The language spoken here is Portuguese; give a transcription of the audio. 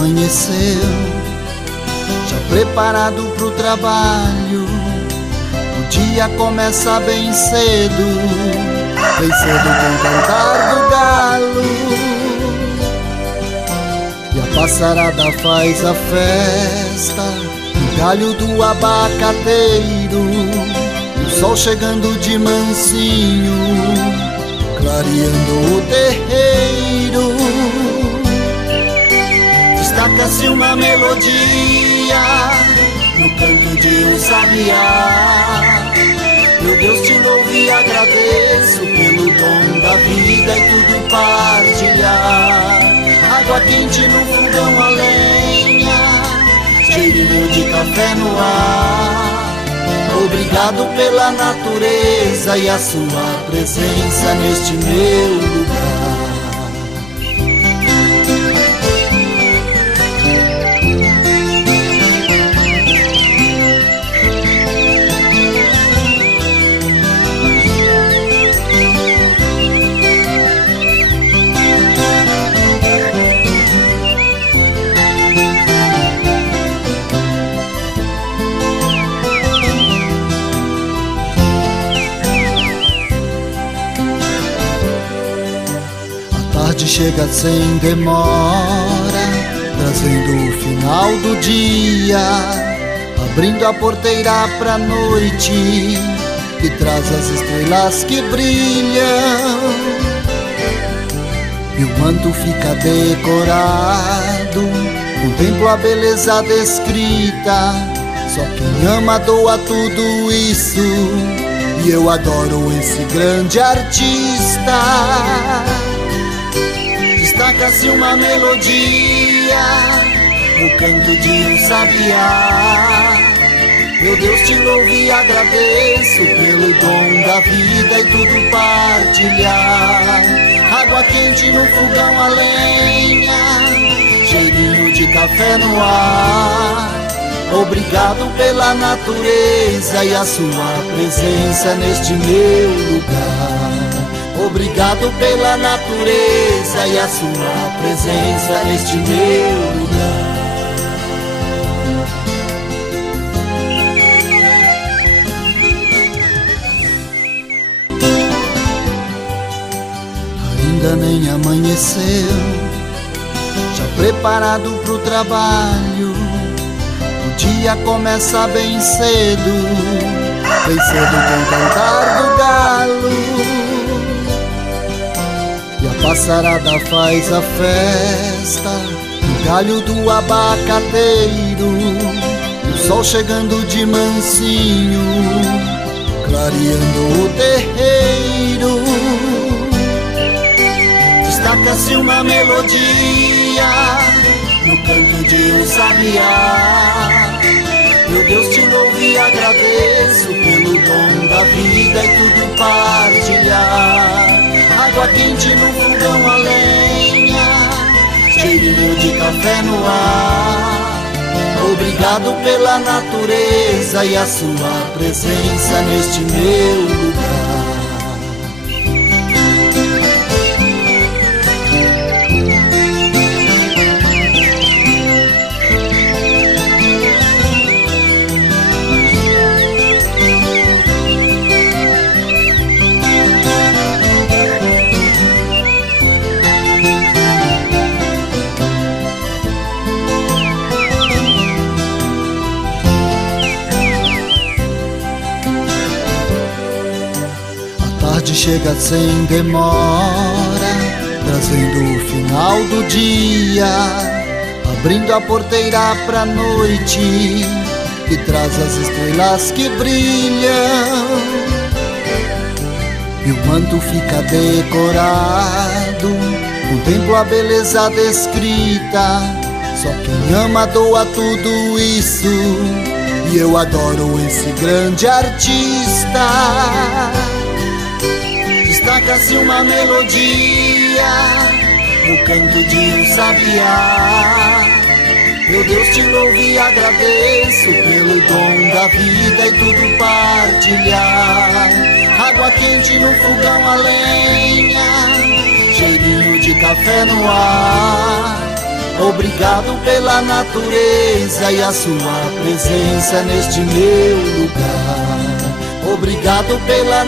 amanheceu, já preparado pro trabalho. O dia começa bem cedo com o cantar do galo. E a passarada faz a festa no galho do abacateiro. O sol chegando de mansinho, clareando o terreiro. Destaca-se uma melodia no canto de um sabiá. Meu Deus, te louvo e agradeço pelo dom da vida e tudo partilhar. Água quente no fogão a lenha, cheirinho de café no ar. Obrigado pela natureza e a sua presença neste meu lugar. Chega sem demora, trazendo o final do dia, abrindo a porteira pra noite, que traz as estrelas que brilham. E o manto fica decorado, contemplo a beleza descrita. Só quem ama doa tudo isso, e eu adoro esse grande artista. Destaca-se uma melodia no canto de um sabiá. Meu Deus, te louvo e agradeço pelo dom da vida e tudo partilhar. Água quente no fogão a lenha, cheirinho de café no ar. Obrigado pela natureza e a sua presença neste meu lugar. Obrigado pela natureza e a sua presença neste meu lugar. Ainda nem amanheceu, já preparado pro trabalho. O dia começa bem cedo com o cantar do galo. E a passarada faz a festa no galho do abacateiro. O sol chegando de mansinho, clareando o terreiro. Destaca-se uma melodia no canto de um sabiá. Meu Deus, te louvo e agradeço pelo dom da vida e tudo partilhar. Água quente no fogão a lenha, cheirinho de café no ar. Obrigado pela natureza e a sua presença neste meu lugar. Chega sem demora, trazendo o final do dia, abrindo a porteira pra noite, que traz as estrelas que brilham. E o manto fica decorado, contemplo a beleza descrita. Só quem ama doa tudo isso, e eu adoro esse grande artista. Destaca-se uma melodia no canto de um sabiá. Meu Deus, te louvo e agradeço pelo dom da vida e tudo partilhar. Água quente no fogão a lenha, cheirinho de café no ar. Obrigado pela natureza e a sua presença neste meu lugar. Obrigado pela